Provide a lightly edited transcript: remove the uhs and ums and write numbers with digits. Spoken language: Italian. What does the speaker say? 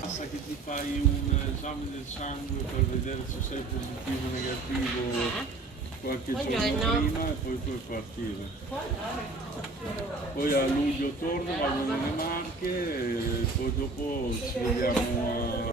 Basta che ti fai un esame del sangue per vedere se sei positivo o negativo qualche giorno prima e poi puoi partire. Poi a luglio torno, vado nelle Marche e poi dopo ci vediamo